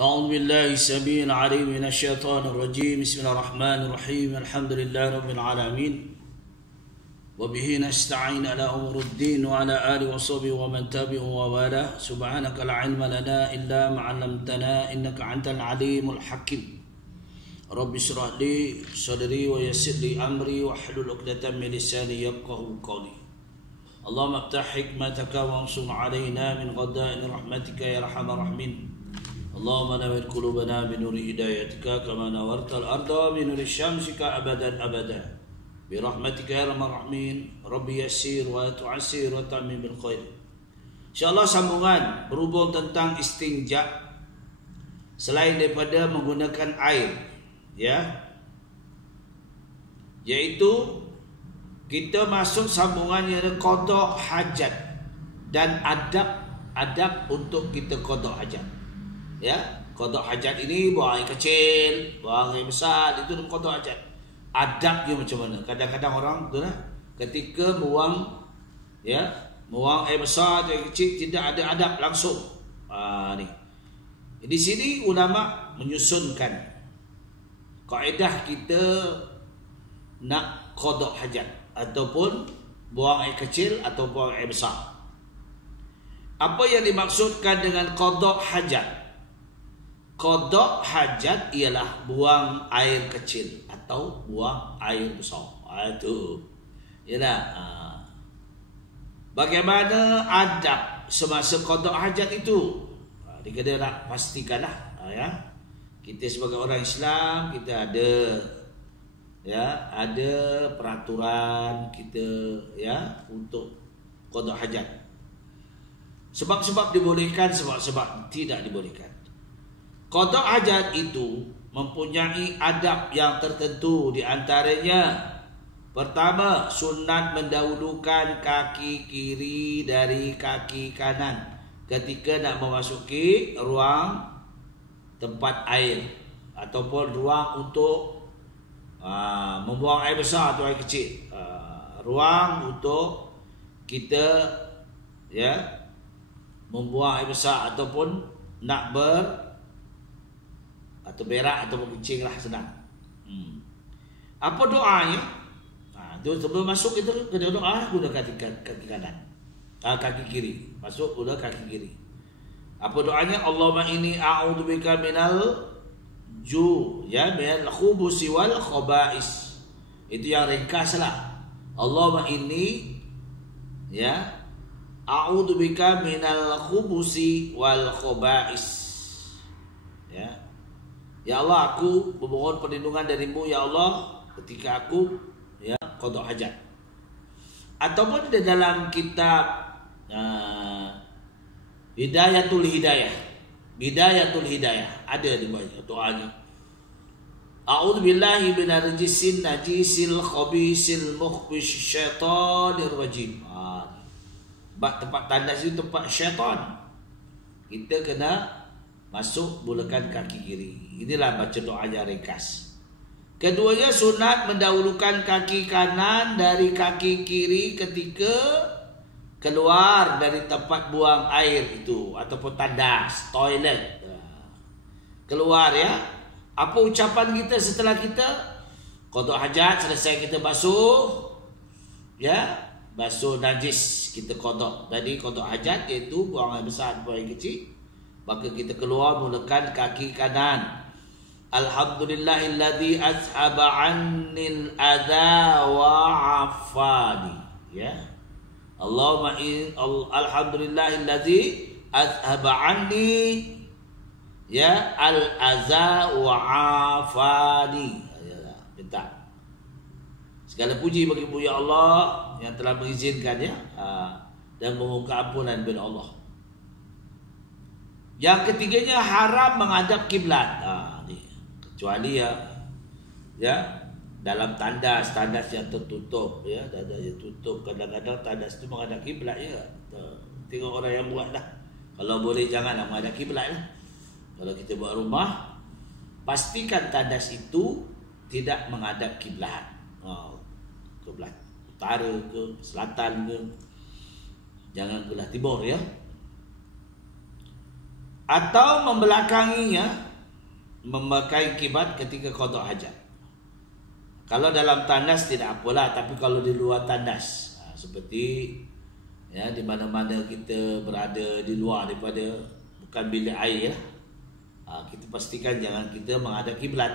أعوذ بالله السميع العليم من الشيطان الرجيم. بسم الله الرحمن الرحيم. الحمد لله رب العالمين وبه نستعين على أمور الدين وعلى آله وصحبه ومن تبعهم ووالاه. سبحانك لا علم لنا إلا ما علمتنا إنك أنت العليم الحكيم. رب اشرح لي صدري ويسر لي أمري واحلل عقدة من لساني يفقهوا قولي. اللهم افتح حكمتك وانصر علينا من غدائن رحمتك يا أرحم الراحمين. اللهم نور قلوبنا بنور هدايتك كما نورت الأرض بنور شمسك أبدا أبدا برحمتك يا أرحم الراحمين. ربي يسير وتعسير وتعمل بالخير. InsyaAllah sambungan berhubung tentang istinja selain daripada menggunakan air, ya, yaitu kita masuk sambungan yang ada qada hajat dan adab untuk kita qada hajat. Ya, qada hajat ini buang air kecil, buang air besar, itu qada hajat. Adabnya macam mana? Kadang-kadang orang betul lah, ketika buang air besar atau air kecil tidak ada adab langsung. Ni. Di sini ulama menyusunkan kaedah kita nak qada hajat ataupun buang air kecil atau buang air besar. Apa yang dimaksudkan dengan qada hajat? Qada hajat ialah buang air kecil atau buang air besar. Itu ialah bagaimana adab semasa qada hajat itu. Kita nak pastikanlah, ya. Kita sebagai orang Islam, kita ada peraturan kita, ya, untuk qada hajat. Sebab-sebab dibolehkan, sebab-sebab tidak dibolehkan. Qada hajat itu mempunyai adab yang tertentu, di antaranya pertama, sunat mendahulukan kaki kiri dari kaki kanan ketika nak memasuki ruang tempat air ataupun ruang untuk membuang air besar atau air kecil. Ruang untuk kita, ya, membuang air besar ataupun nak atau berak ataupun kencing lah, senang. Apa doanya? Sebelum masuk itu kena doa, guna kaki kanan, kaki kiri. Masuk guna kaki kiri. Apa doanya? Allahumma inni a'udzubika minal minal khubusi wal khaba'is. Itu yang ringkas lah. Allahumma inni, ya, a'udzubika minal khubusi wal khaba'is. Ya. Ya Allah, aku memohon perlindungan darimu, ya Allah, ketika aku, ya, qada hajat. Ataupun di dalam kitab Bidayatul Hidayah ada di bawah doanya. A'udzu billahi minarjisin najisil khabisil mukhbish syaitanir rajim. Tempat tandas itu tempat syaitan. Kita kena masuk mulakan kaki kiri. Inilah baca doa yang ringkas. Keduanya, sunat mendahulukan kaki kanan dari kaki kiri ketika keluar dari tempat buang air itu ataupun tandas, toilet. Keluar, ya. Apa ucapan kita setelah kita qada hajat selesai, kita basuh, ya, basuh najis kita qada. Tadi qada hajat iaitu buang air besar, buang air kecil. Maka kita keluar mulakan kaki kanan. Alhamdulillahilladzi azhaba 'annil adza wa 'afani, ya. Alhamdulillahilladzi azhaba 'anni, ya, al-adza wa 'afani. Minta segala puji bagi ya Allah yang telah mengizinkan, ya, dan memohon ampunan kepada Allah. Yang ketiganya, haram menghadap kiblat. Kecuali ya, dalam tandas yang tertutup, ya, tandas yang tutup. Kadang-kadang tandas itu menghadap kiblat, ya. Tengok orang yang buat lah. Kalau boleh janganlah menghadap kiblat lah. Kalau kita buat rumah, pastikan tandas itu tidak menghadap kiblat. Kiblat utara ke selatan ke, jangan belah timur, ya. atau membelakanginya, memakai kiblat ketika qada hajat. Kalau dalam tandas tidak apalah, tapi kalau di luar tandas, seperti ya di mana-mana kita berada di luar daripada bukan bilik air, kita pastikan jangan kita menghadap kiblat.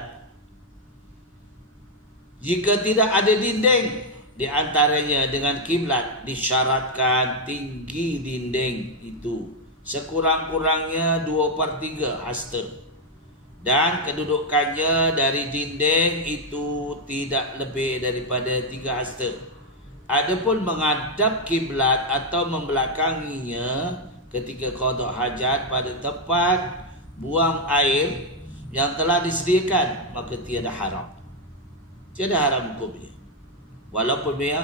Jika tidak ada dinding di antaranya dengan kiblat, disyaratkan tinggi dinding itu sekurang-kurangnya 2/3 hasta, dan kedudukannya dari dinding itu tidak lebih daripada 3 hasta. Adapun menghadap kiblat atau membelakanginya ketika qada hajat pada tempat buang air yang telah disediakan, maka tiada haram. Tiada haram hukumnya. Walaupun dia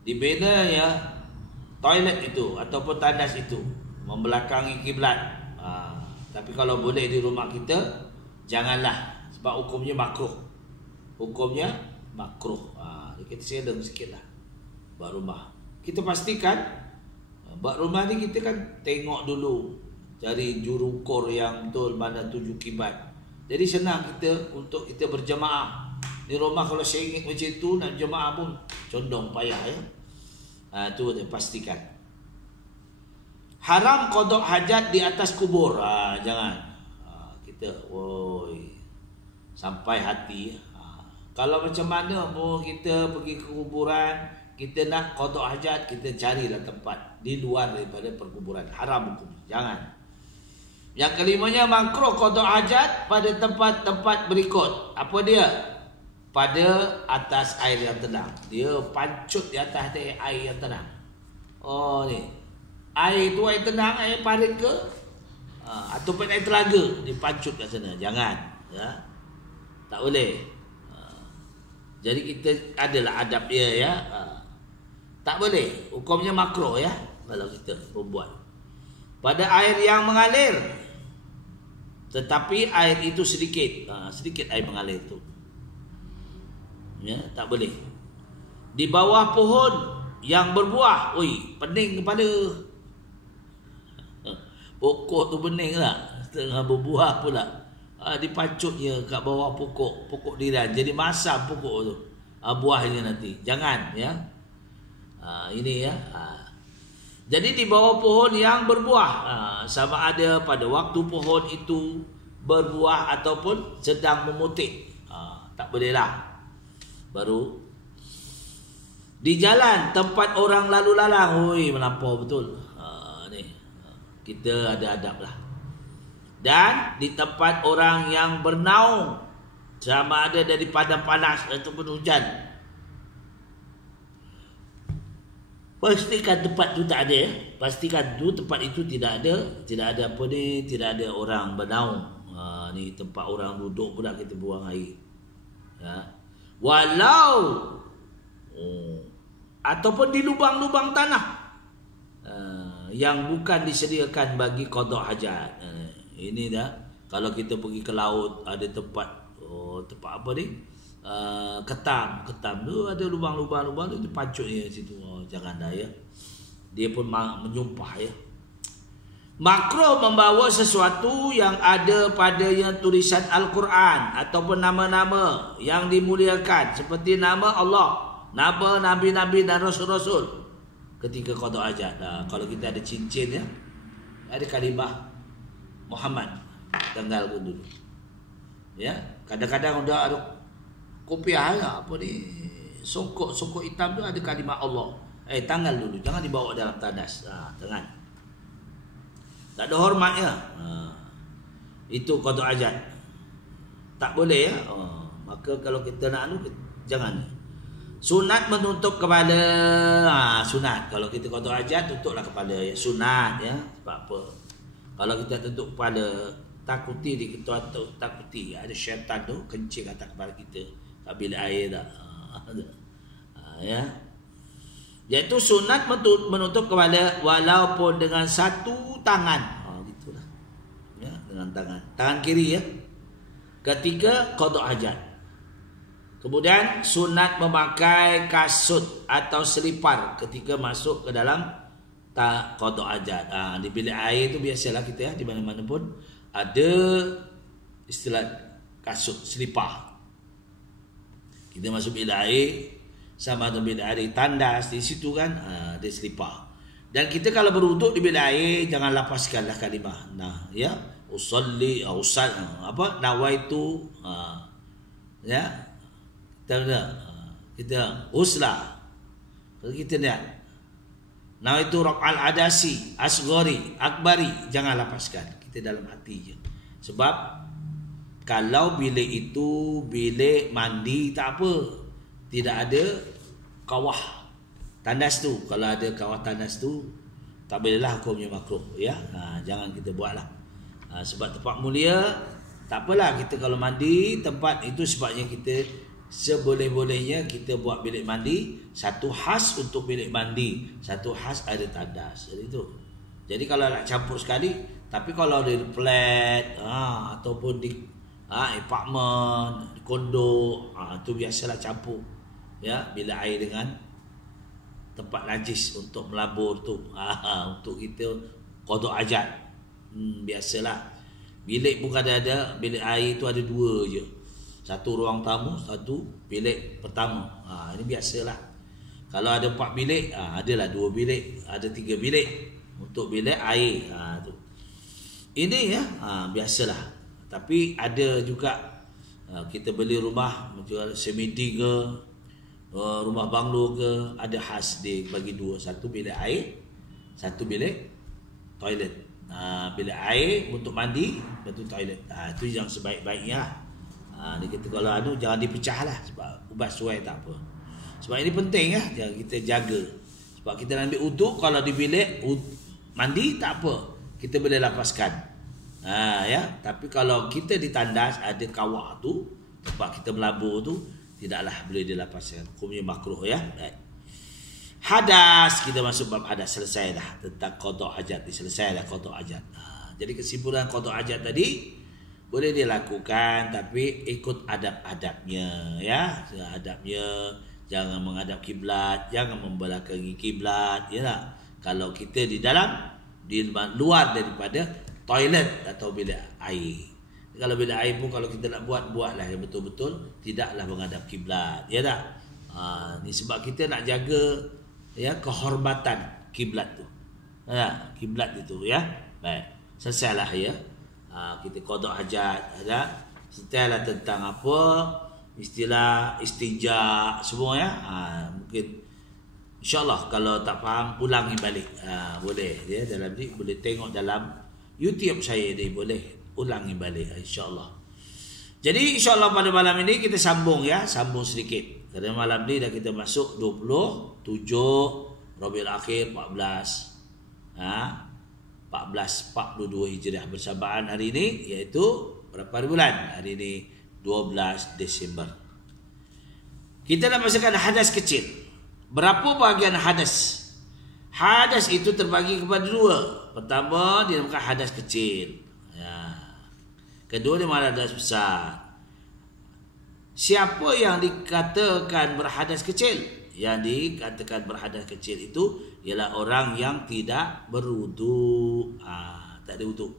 dibina ya toilet itu ataupun tandas itu membelakangi kiblat. Tapi kalau boleh di rumah kita, janganlah, sebab hukumnya makruh. Hukumnya makruh. Kita sedang sikit lah buat rumah. Kita pastikan buat rumah ni kita kan tengok dulu, cari juru ukur yang betul mana tuju kiblat. Jadi senang kita untuk kita berjemaah. Di rumah kalau sengit macam tu nak jemaah pun condong payah ya. Tu dia pastikan. Haram qada hajat di atas kubur. Jangan. Kita sampai hati. Kalau macam mana mau kita pergi ke kuburan, kita nak qada hajat, kita carilah tempat di luar daripada perkuburan. Haram hukum. Jangan. Yang kelimanya makruh qada hajat pada tempat-tempat berikut. Apa dia? Pada atas air yang tenang. Dia pancut di atas air yang tenang. Ni. Air tu air tenang, air parit ke? Ataupun air telaga, dipancut kat sana. Jangan. Ya. Tak boleh. Jadi kita adalah adab dia ya. Tak boleh. Hukumnya makruh ya kalau kita membuat. Pada air yang mengalir, tetapi air itu sedikit. Sedikit air mengalir tu. Ya, tak boleh. Di bawah pohon yang berbuah, pening kepala. Pokok tu bening tak? Tengah berbuah pula. Dipacutnya kat bawah pokok durian. Jadi masam pokok tu. Buahnya nanti. Jangan ya. Ini ya. Jadi di bawah pohon yang berbuah, sama ada pada waktu pohon itu berbuah ataupun sedang memutik. Tak boleh lah. Baru di jalan tempat orang lalu lalang, melampau betul. Ni kita ada adab lah. Dan di tempat orang yang bernaung, sama ada dari padang panas ataupun hujan, pastikan tempat tu tak ada. Pastikan tu tempat itu tidak ada apa ni, tidak ada orang bernaung. Ni tempat orang duduk pula kita buang air. Ya. Walau ataupun di lubang-lubang tanah yang bukan disediakan bagi qada hajat. Ini dah kalau kita pergi ke laut, ada tempat apa ni? Ketam tu ada lubang-lubang tu dipancutnya situ. Jangan dah ya. Dia pun menyumpah ya. Makruh membawa sesuatu yang ada padanya tulisan Al-Quran ataupun nama-nama yang dimuliakan seperti nama Allah, nama nabi-nabi dan rasul-rasul ketika qada hajat. Kalau kita ada cincin ya, ada kalimah Muhammad tanggal pun dulu. Ya, kadang-kadang udah ada kopiah apa ni, songkok hitam tu ada kalimah Allah. Tanggal dulu, jangan dibawa dalam tandas. Jangan. Tak ada hormatnya. Itu qada hajat. Tak boleh ya. Maka kalau kita nak jangan. Sunat menutup kepala. Sunat. Kalau kita qada hajat, tutuplah kepala ya. Sunat ya. Sebab apa? Kalau kita tutup kepala, takuti kita takuti ada syaitan tu kencing atas kepala kita. Tak bila air tak. Ya. Iaitu sunat menutup kepala walaupun dengan satu tangan. Gitulah. Ya, dengan tangan kiri ya. Ketika qada hajat. Kemudian sunat memakai kasut atau selipar ketika masuk ke dalam tak qada hajat. Di bilik air tu biasalah kita di mana-mana pun ada istilah kasut selipar. Kita masuk bilik air, sama ada bilik air tandas di situ kan, ada selipar. Dan kita kalau berwuduk di bilik air, jangan lapaskanlah kalimah. Ya, usalli, usal, nawaitu, ya, kita uslah. Kalau kita lihat, nawaitu raq'al adasi, asghari, akbari, jangan lapaskan. Kita dalam hati je. Sebab kalau bilik itu bilik mandi tak apa, tidak ada kawah tandas tu. Kalau ada kawah tandas tu tak bolehlah hukumnya makruh, ya. Jangan kita buatlah. Sebab tempat mulia tak apalah kita kalau mandi tempat itu, sebabnya kita seboleh-bolehnya kita buat bilik mandi satu khas untuk bilik mandi, satu khas ada tandas. Jadi itu. Jadi kalau nak campur sekali, tapi kalau di flat ataupun di apartment, di kondo, itu biasalah campur, ya, bilik air dengan tempat najis untuk melabur tu, untuk kita qada hajat. Biasalah bilik pun ada bilik air tu ada dua je, satu ruang tamu, satu bilik pertama. Ini biasalah. Kalau ada 4 bilik, adalah 2 bilik, ada 3 bilik untuk bilik air. Tu ini ya, biasalah. Tapi ada juga kita beli rumah jual semedi ke, rumah banglo ke, ada khas dia bagi 2, satu bilik air, satu bilik toilet. Bilik air untuk mandi, satu toilet. Itu yang sebaik-baiknya. Dia kata kalau jangan dipecah lah, sebab ubah suai tak apa. Sebab ini penting ya, jangan kita jaga. Sebab kita nak ambil uduk, kalau di bilik mandi tak apa, kita boleh lapaskan. Ya, tapi kalau kita di tandas ada kawah tu, tempat kita melabur tu, tidaklah boleh dilapaskan. Hukumnya makruh, ya. Hadas, kita masuk bab hadas, selesai dah tentang qada hajat, selesai dah qada hajat. Jadi kesimpulan qada hajat tadi boleh dilakukan tapi ikut adab-adabnya, ya. Adabnya jangan menghadap kiblat, jangan membelakangi kiblat, ya tak? Kalau kita di luar daripada toilet atau bilik air. Kalau bilik air pun kalau kita nak buatlah yang betul-betul tidaklah menghadap kiblat, ya tak? Ni sebab kita nak jaga, ya, kehormatan kiblat tu. Ya, kiblat itu, ya. Baik, selesailah, ya. Kita qada hajat, ada. Selesailah tentang apa istilah istinja semua, ya. Mungkin insya-Allah kalau tak faham ulangi balik. Boleh, ya, dalam ni boleh tengok dalam YouTube saya ni, boleh ulangi balik, insya-Allah. Jadi insya-Allah pada malam ini kita sambung, ya, sambung sedikit. Kerana malam ni dah kita masuk 27 Rabiul Akhir 1442 Hijriah bersamaan hari ini, iaitu berapa hari bulan? Hari ini 12 Desember. Kita nak bahasakan hadas kecil. Berapa bahagian hadas? Hadas itu terbagi kepada 2. Pertama, dinamakan hadas kecil. Ya. Kedua, dinamakan hadas besar. Siapa yang dikatakan berhadas kecil? Yang dikatakan berhadas kecil itu ialah orang yang tidak berwuduk. Tak ada wuduk.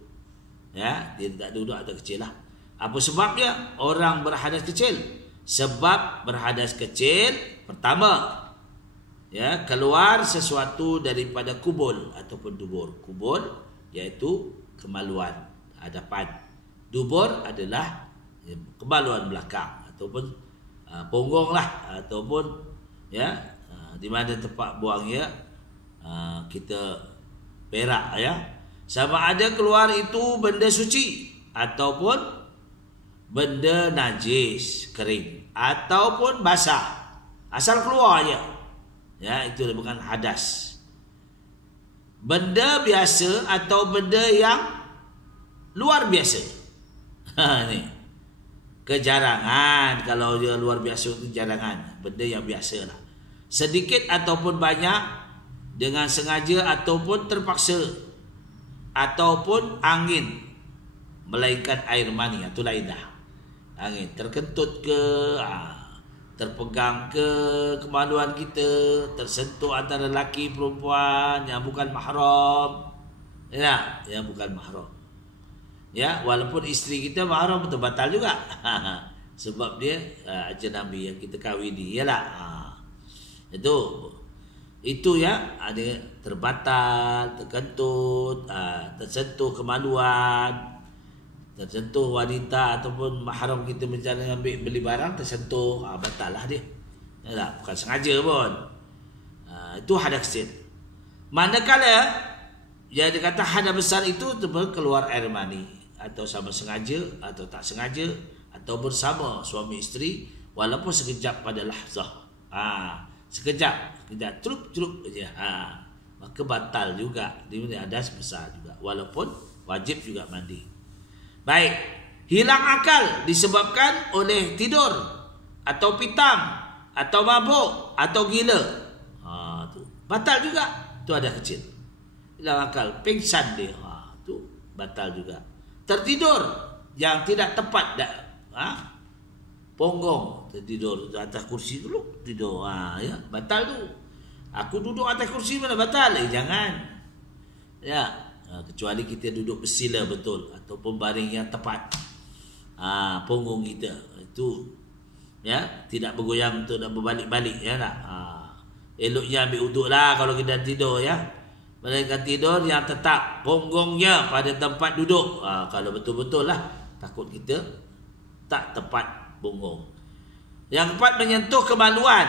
Ya, dia tak ada wuduk atau kecil lah. Apa sebabnya orang berhadas kecil? Sebab berhadas kecil, pertama, ya, keluar sesuatu daripada kubul ataupun dubur. Kubul iaitu kemaluan hadapan. Dubur adalah kemaluan belakang ataupun punggung lah, ataupun, ya, di mana tempat buangnya kita berak, ya. Sama ada keluar itu benda suci ataupun benda najis kering ataupun basah, asal keluar je. Ya, itu bukan hadas. Benda biasa atau benda yang luar biasa. Ni. Kejarangan, kalau dia luar biasa itu jarangan, benda yang biasa lah. Sedikit ataupun banyak, dengan sengaja ataupun terpaksa, ataupun angin, melainkan air mani, itu lain dah. Angin terkentut ke, terpegang ke kemaluan kita, tersentuh antara lelaki perempuan yang bukan mahram, ya, yang bukan mahram. Ya, walaupun isteri kita mahram betul batal juga. Sebab dia ajnabi yang kita kahwini, yalah. Itu ya, ada terbatal, terkentut, tersentuh kemaluan, tersentuh wanita ataupun mahram kita misalnya ambil beli barang tersentuh, batal lah dia. Yalah, bukan sengaja pun. Itu hadas kecil. Manakala yang dikata hadas besar itu keluar air mani, atau sama sengaja atau tak sengaja, atau bersama suami isteri walaupun sekejap pada lahzah. Sekejap trup aja. Maka batal juga. Dia hadas besar juga walaupun wajib juga mandi. Baik, hilang akal disebabkan oleh tidur atau pitam atau mabuk atau gila. Tu batal juga. Tu ada kecil. Hilang akal, pingsan dia. Tu batal juga. Tertidur yang tidak tepat ponggong, tertidur atas kursi dulu tidur, ya batal tu. Aku duduk atas kursi mana batal? Jangan. Ya, kecuali kita duduk bersila betul ataupun baring yang tepat. Punggung kita itu ya tidak bergoyang tu dan berbalik-balik, ya tak. Eloknya ambil uduk lah kalau kita tidur, ya. Mereka tidur yang tetap punggungnya pada tempat duduk. Kalau betul-betul lah, takut kita tak tepat punggung. Yang keempat, menyentuh kemaluan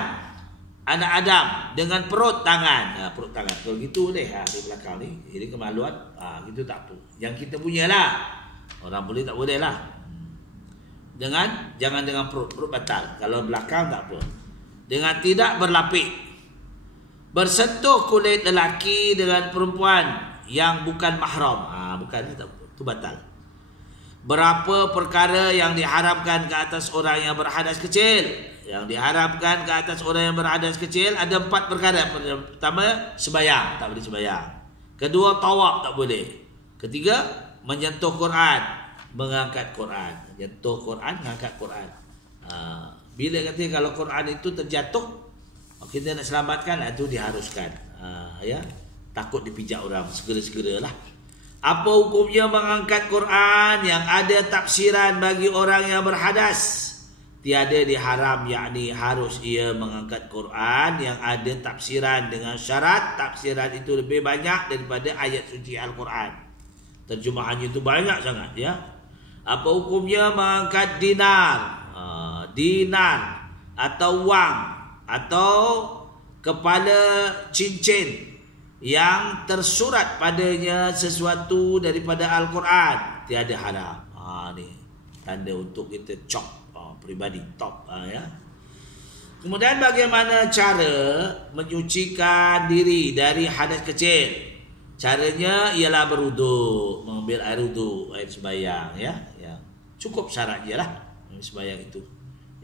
anak Adam dengan perut tangan. Perut tangan kalau gitu boleh, di belakang ni. Jadi kemaluan, gitu tak apa. Yang kita punya lah. Orang boleh tak boleh lah. Jangan dengan perut batal. Kalau belakang tak apa. Dengan tidak berlapik. Bersentuh kulit lelaki dengan perempuan yang bukan mahram. Bukan itu batal. Berapa perkara yang diharamkan ke atas orang yang berhadas kecil? Yang diharamkan ke atas orang yang berhadas kecil ada 4 perkara. Pertama, sembahyang, tak boleh sembahyang. Kedua, tawaf, tak boleh. Ketiga, menyentuh Quran, mengangkat Quran. Menyentuh Quran, mengangkat Quran. Bila kata kalau Quran itu terjatuh, kita nak selamatkan, itu diharuskan. Ya, takut dipijak orang, segera-segeralah. Apa hukumnya mengangkat Quran yang ada tafsiran bagi orang yang berhadas? Tiada diharam, yakni harus ia mengangkat Quran yang ada tafsiran dengan syarat tafsiran itu lebih banyak daripada ayat suci Al-Quran. Terjemahannya itu banyak sangat, ya. Apa hukumnya mengangkat dinar atau wang atau kepala cincin yang tersurat padanya sesuatu daripada Al-Quran? Tiada haram. Ni tanda untuk kita cop pribadi top, ya. Kemudian bagaimana cara menyucikan diri dari hadas kecil? Caranya ialah berwuduk, mengambil air wuduk, air sembahyang, ya. Cukup syarat je lah sembahyang itu.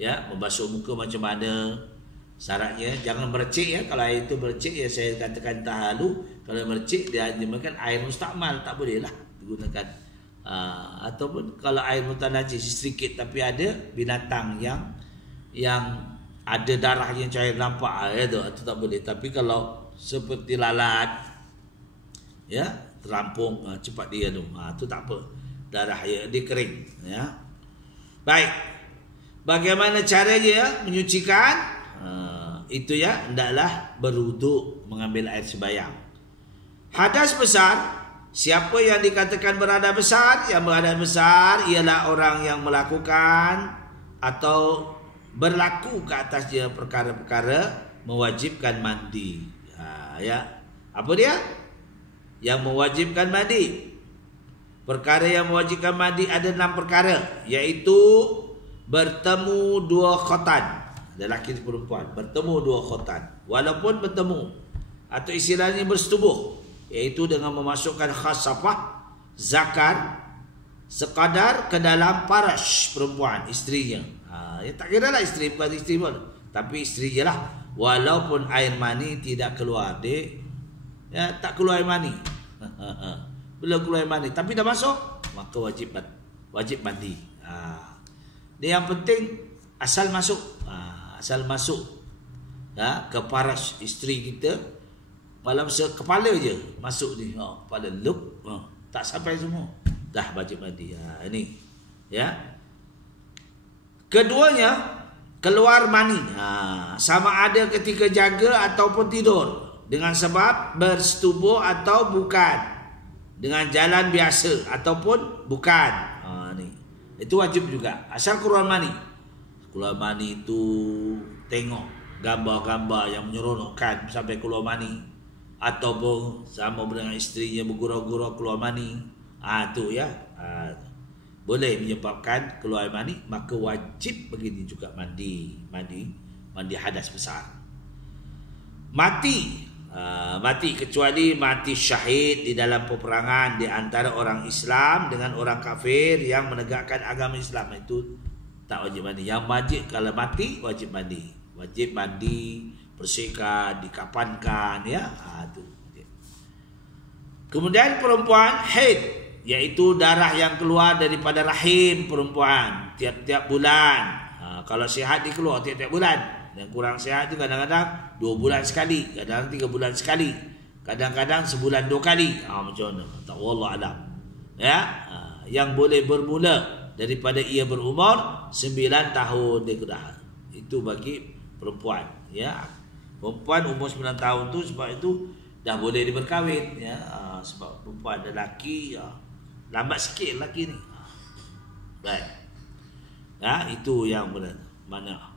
Ya, membasuh muka macam mana? Syaratnya jangan mercik, ya. Kalau air itu mercik, ya saya katakan tahalu. Kalau mercik dia dinamakan air mustakmal, tak boleh lah digunakan. Ataupun kalau air mutanajis sedikit tapi ada binatang yang ada darahnya cair nampak, itu tak boleh. Tapi kalau seperti lalat, ya, terampung cepat dia tu, tu tak apa. Darah dia kering, ya. Baik. Bagaimana caranya menyucikan? Itu ya, hendaklah berwuduk, mengambil air sembahyang. Hadas besar, siapa yang dikatakan berhadas besar? Yang berhadas besar ialah orang yang melakukan atau berlaku ke atasnya perkara-perkara mewajibkan mandi. Ya, apa dia? Yang mewajibkan mandi. Perkara yang mewajibkan mandi ada 6 perkara, iaitu bertemu 2 khotan. Lelaki dan perempuan bertemu 2 khotan, walaupun bertemu atau istilahnya bersetubuh, iaitu dengan memasukkan khasafah zakar sekadar ke dalam parash perempuan, isterinya. Ya, tak kira lah isteri, bukan isteri pun, tapi isteri je lah. Walaupun air mani tidak keluar, ya, tak keluar air mani. Belum keluar air mani, tapi dah masuk, maka wajib mandi. Dia yang penting asal masuk. Asal masuk ke paras isteri kita, kepala je masuk ni, kepala lup, tak sampai semua dah wajib mandi. Ini ya. Keduanya keluar mani, sama ada ketika jaga ataupun tidur, dengan sebab bersetubuh atau bukan, dengan jalan biasa ataupun bukan. Ni itu wajib juga. Asal keluar mani. Keluar mani itu tengok gambar-gambar yang menyeronokkan sampai keluar mani, ataupun sama dengan isterinya bergurau-gurau keluar mani, tu ya, boleh menyebabkan keluar mani, maka wajib begini juga mandi hadas besar. Mati kecuali mati syahid di dalam peperangan di antara orang Islam dengan orang kafir yang menegakkan agama Islam, itu tak wajib mandi. Yang wajib kalau mati wajib mandi. Wajib mandi, bersihkan, dikapankan ya. Tu. Kemudian perempuan haid, yaitu darah yang keluar daripada rahim perempuan tiap-tiap bulan. Kalau sihat dia keluar tiap-tiap bulan. Dan kurang sihat tu kadang-kadang 2 bulan sekali, kadang-kadang 3 bulan sekali, kadang-kadang sebulan 2 kali. Macam mana? Tak, wallah alam. Ya, yang boleh bermula daripada ia berumur 9 tahun dia dah. Itu bagi perempuan ya. Perempuan umur 9 tahun tu sebab itu dah boleh dia berkahwin ya. Sebab perempuan ada lelaki lambat sikit lelaki ni. Baik. Itu yang mana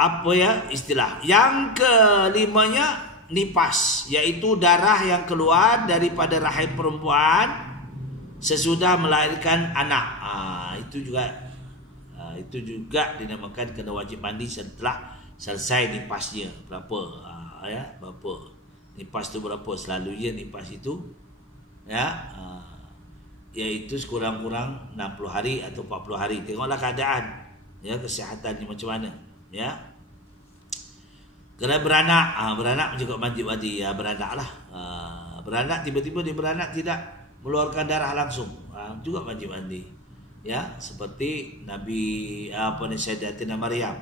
apa ya istilah. Yang kelimanya nifas, iaitu darah yang keluar daripada rahim perempuan sesudah melahirkan anak. Itu juga dinamakan kena wajib mandi setelah selesai nifasnya. Berapa nifas tu berapa? Selalunya nifas itu iaitu sekurang-kurang 60 hari atau 40 hari. Tengoklah keadaan ya, kesihatannya macam mana ya. Kena beranak, beranak juga wajib mandi ya. Beranaklah, beranak tiba-tiba dia beranak tidak mengeluarkan darah langsung, juga wajib mandi ya. Seperti Nabi Sayyidatina Maryam,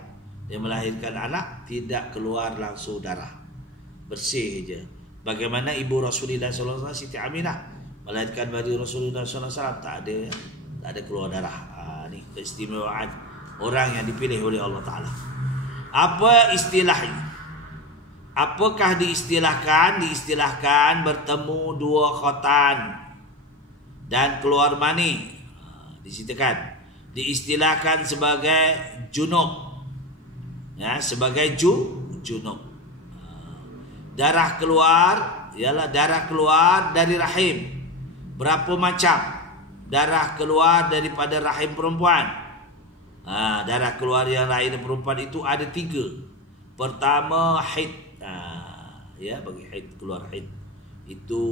dia melahirkan anak tidak keluar langsung darah, bersih je. Bagaimana ibu Rasulullah SAW, Siti Aminah, melahirkan bayi Rasulullah SAW, tak ada keluar darah. Ni keistimewaan orang yang dipilih oleh Allah Ta'ala. Apa istilahnya? Apakah diistilahkan? Diistilahkan bertemu 2 khotan dan keluar mani. Diceritakan, diistilahkan sebagai junub ya, sebagai junub. Darah keluar ialah darah keluar dari rahim. Berapa macam darah keluar daripada rahim perempuan? Darah keluar yang lain perempuan itu ada 3. Pertama haid. Ya, bagi haid, keluar haid itu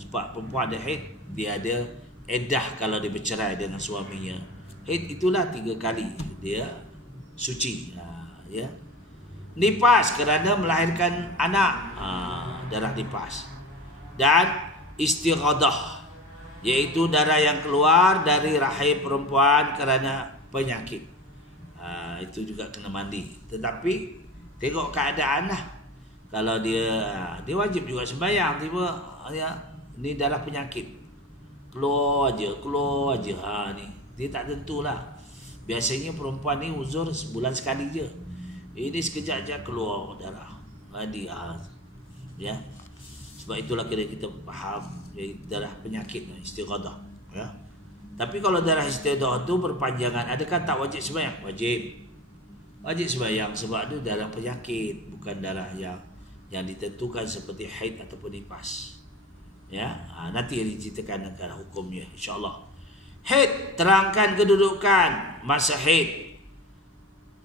sebab perempuan ada haid, dia ada iddah kalau dia bercerai dengan suaminya. Haid itulah 3 kali dia suci ya. Nifas kerana melahirkan anak, darah nifas. Dan istighadah, iaitu darah yang keluar dari rahim perempuan kerana penyakit. Itu juga kena mandi. Tetapi tengok keadaan lah. Kalau dia wajib juga sembahyang, tiba ya, ni darah penyakit, keluar aja. Ni dia tak tentulah. Biasanya perempuan ni uzur sebulan sekali je. Ini sekejap je keluar darah. Mandi ya. Sebab itulah kita faham darah penyakit, istighadah ya. Tapi kalau darah istighadah tu berpanjangan, adakah tak wajib sembahyang? Wajib sembahyang sebab itu darah penyakit, bukan darah yang ditentukan seperti haid ataupun nifas ya. Nanti diceritakan akan hukumnya insya-Allah. Haid, terangkan kedudukan masa haid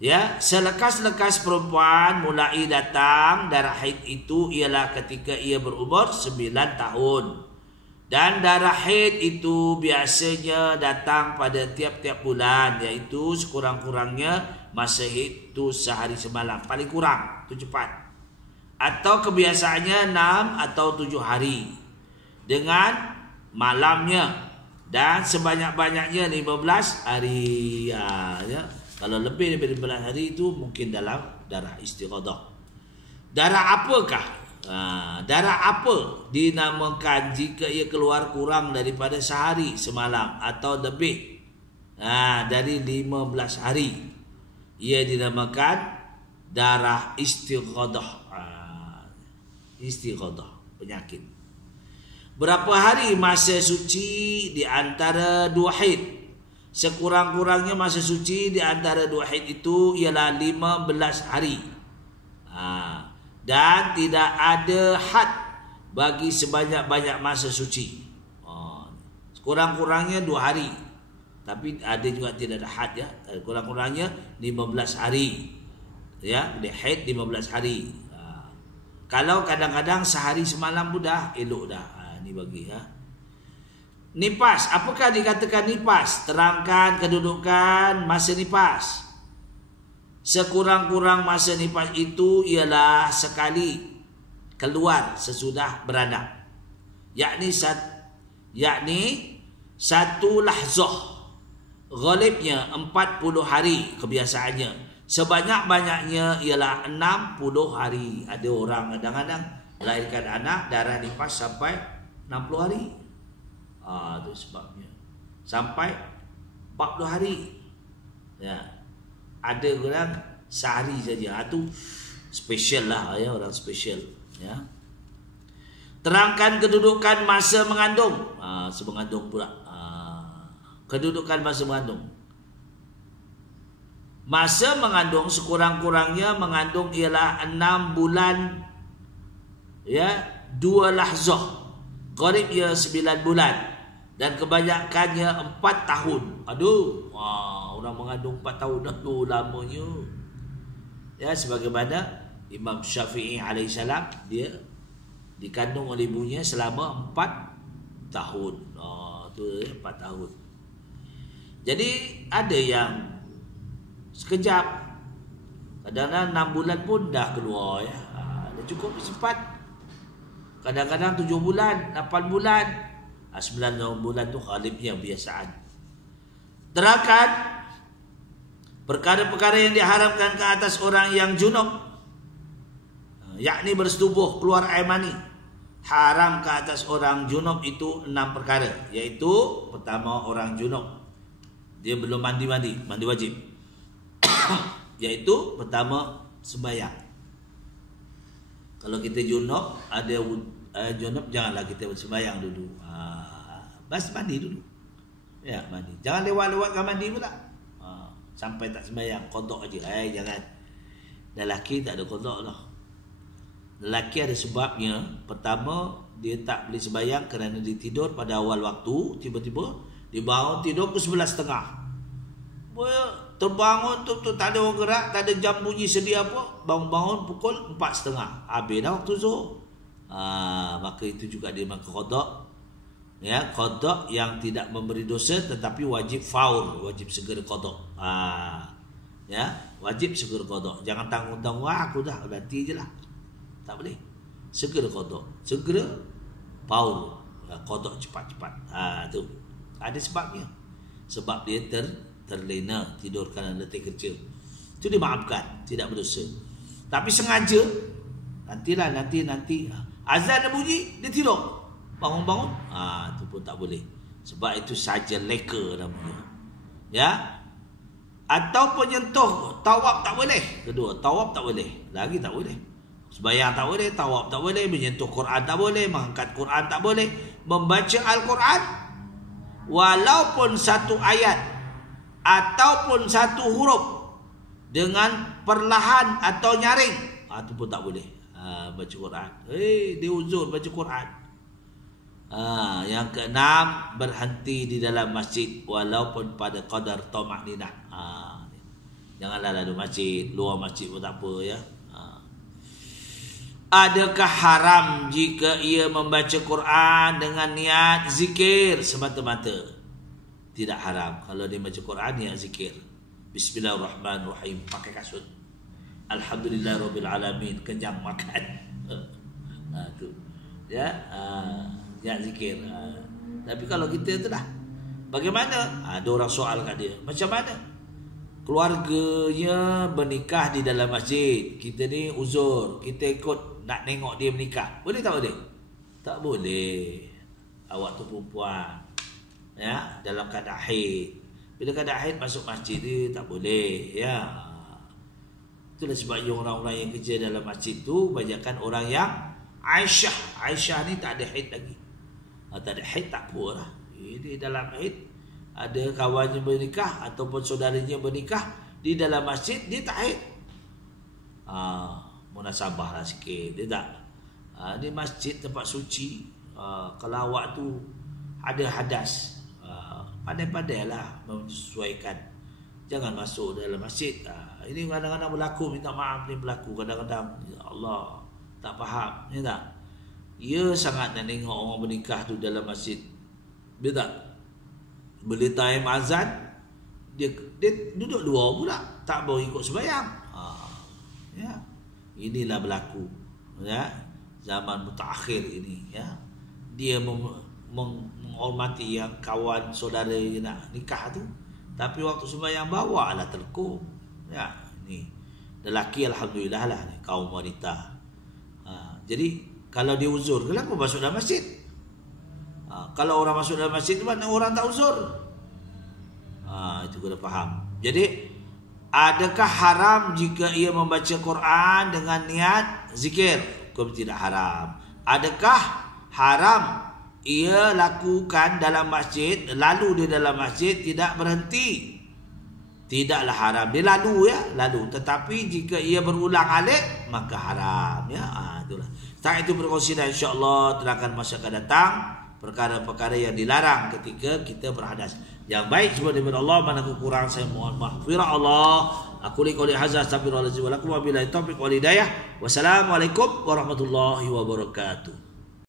ya. Selekas-lekas perempuan mulai datang darah haid itu ialah ketika ia berumur 9 tahun. Dan darah haid itu biasanya datang pada tiap-tiap bulan, iaitu sekurang-kurangnya masa haid itu sehari semalam, paling kurang itu cepat. Atau kebiasaannya 6 atau 7 hari dengan malamnya, dan sebanyak-banyaknya 15 hari ya. Kalau lebih daripada 15 hari itu mungkin dalam darah istighadah. Darah apakah? Darah apa dinamakan jika ia keluar kurang daripada sehari semalam atau lebih dari 15 hari? Ia dinamakan darah istighadah. Istighadah, penyakit. Berapa hari masa suci di antara dua haid? Sekurang-kurangnya masa suci di antara dua haid itu ialah 15 hari. Dan tidak ada had bagi sebanyak-banyak masa suci. Sekurang-kurangnya 2 hari. Tapi ada juga tidak ada had ya. Kurang-kurangnya 15 hari. Ya, dia haid 15 hari. Kalau kadang-kadang sehari semalam pun dah elok dah. Ni bagi ya. Nipas, apakah dikatakan nipas? Terangkan kedudukan masa nipas. Sekurang-kurang masa nipas itu ialah sekali keluar sesudah beranak. Yakni satu lahzah. Ghalibnya 40 hari kebiasaannya. Sebanyak-banyaknya ialah 60 hari. Ada orang kadang-kadang melahirkan anak darah nipas sampai 60 hari. Itu sebabnya. Sampai 40 hari. Ya. Ada orang sehari saja. Itu special lah ya, orang special ya. Terangkan kedudukan masa mengandung. Semengandung pula. Kedudukan masa mengandung. Masa mengandung sekurang-kurangnya mengandung ialah 6 bulan ya, 2 lahzah. Qarib ia 9 bulan dan kebanyakannya 4 tahun. Aduh, orang mengandung 4 tahun dah lamanya. Ya, sebagaimana Imam Syafi'i alaihissalam, dia dikandung oleh ibunya selama 4 tahun. Tu 4 tahun. Jadi ada yang sekejap, kadang-kadang 6 bulan pun dah keluar ya. Dah cukup cepat. Kadang-kadang 7 bulan, 8 bulan, 9 bulan tu ghalibnya biasaan. Terangkan perkara-perkara yang diharamkan ke atas orang yang junub, yakni bersetubuh keluar air mani. Haram ke atas orang junub itu 6 perkara, iaitu pertama, orang junub dia belum mandi wajib. Iaitu pertama, sembahyang. Kalau kita junub, ada junub, janganlah kita sembahyang dulu. Bas mandi dulu. Ya, mandi. Jangan lewat-lewatkan mandi pula. Sampai tak sembahyang, qada aja. Jangan. Lelaki tak ada qada lah. Lelaki ada sebabnya. Pertama, dia tak boleh sembahyang kerana dia tidur pada awal waktu, tiba-tiba dia bangun tidur pukul 11.30. Terbangun tu tak ada orang gerak, tak ada jam bunyi sedia apa, bangun-bangun pukul 4.30. Habis dah waktu zuhur. Maka itu juga dia maka qada. Ya, qada yang tidak memberi dosa tetapi wajib faur, wajib segera qada. Ya, wajib segera qada. Jangan tanggung-tanggung, aku dah nanti je lah. Tak boleh. Segera qada, segera faur. Qada cepat-cepat. Tu. Ada sebabnya. Sebab dia terlena tidur kerana letih kerja. Itu dimaafkan, tidak berdosa. Tapi sengaja nanti azan dah bunyi dia tidur. Bangun-bangun, itu pun tak boleh. Sebab itu saja leka namanya. Ya. Atau penyentuh tawaf tak boleh. Kedua, tawaf tak boleh. Lagi tak boleh. Sembahyang tak boleh, tawaf tak boleh, menyentuh Quran tak boleh, mengangkat Quran tak boleh, membaca Al-Quran walaupun satu ayat ataupun satu huruf dengan perlahan atau nyaring, itu pun tak boleh. Baca Quran. Dia uzur baca Quran. Yang keenam, berhenti di dalam masjid walaupun pada qadar tamakninah. Janganlah lalu masjid, luar masjid pun tak apa ya. Adakah haram jika ia membaca Quran dengan niat zikir semata-mata? Tidak haram. Kalau dia baca Quran niat zikir. Bismillahirrahmanirrahim, pakai kasut. Alhamdulillahirrabbilalamin, kenyang makan. Tu. Ya, niat zikir. Tapi kalau kita tu dah, bagaimana? Ada orang soal kat dia, macam mana? keluarganya bernikah di dalam masjid, kita ni uzur, kita ikut nak tengok dia bernikah, boleh tak boleh? Tak boleh. Awak tu perempuan, ya, dalam keadaan haid. Bila keadaan haid masuk masjid dia tak boleh, ya. Itulah sebabnya orang-orang yang kerja dalam masjid tu banyakkan orang yang Aisyah ni tak ada haid lagi. Tak ada haid tak apa lah. Ini dalam haid ada kawannya bernikah ataupun saudaranya bernikah di dalam masjid, dia tak haid. Munasabah lah sikit, dia tak. Di masjid tempat suci, kalau awak tu ada hadas, pandai-pandai lah menyesuaikan. Jangan masuk dalam masjid. Ini kadang-kadang berlaku, minta maaf ni berlaku kadang-kadang. Ya Allah, tak faham, ya tak? Ya sangat nak tengok orang bernikah tu dalam masjid. Dia tak? Bila time azan, dia duduk dua pula, tak mau ikut sembahyang. Ya, inilah berlaku, ya, zaman mutakhir ini, ya. Dia menghormati yang kawan saudara yang nak nikah tu, tapi waktu sembahyang bawalah telekung. Ya, ni lelaki alhamdulillah lah, ni kaum wanita. Jadi kalau dia uzur, kenapa masuk dalam masjid? Kalau orang masuk dalam masjid, mana orang tak uzur? Itu kena faham. Jadi adakah haram jika ia membaca Quran dengan niat zikir? Hukum tidak haram. Adakah haram ia lakukan dalam masjid, lalu dia dalam masjid tidak berhenti? Tidaklah haram. Dia lalu, ya, lalu. Tetapi jika ia berulang alik, maka haram, ya. Itulah. Setelah itu berkongsi, insya-Allah terangkan masa akan datang perkara-perkara yang dilarang ketika kita berhadas. Yang baik semua daripada Allah, mana kekurangan saya mohon maghfirah Allah. Aku qouli hadza astaghfirullahalazim wa lakum wa billahi taufiq wal hidayah. Wassalamualaikum warahmatullahi wabarakatuh.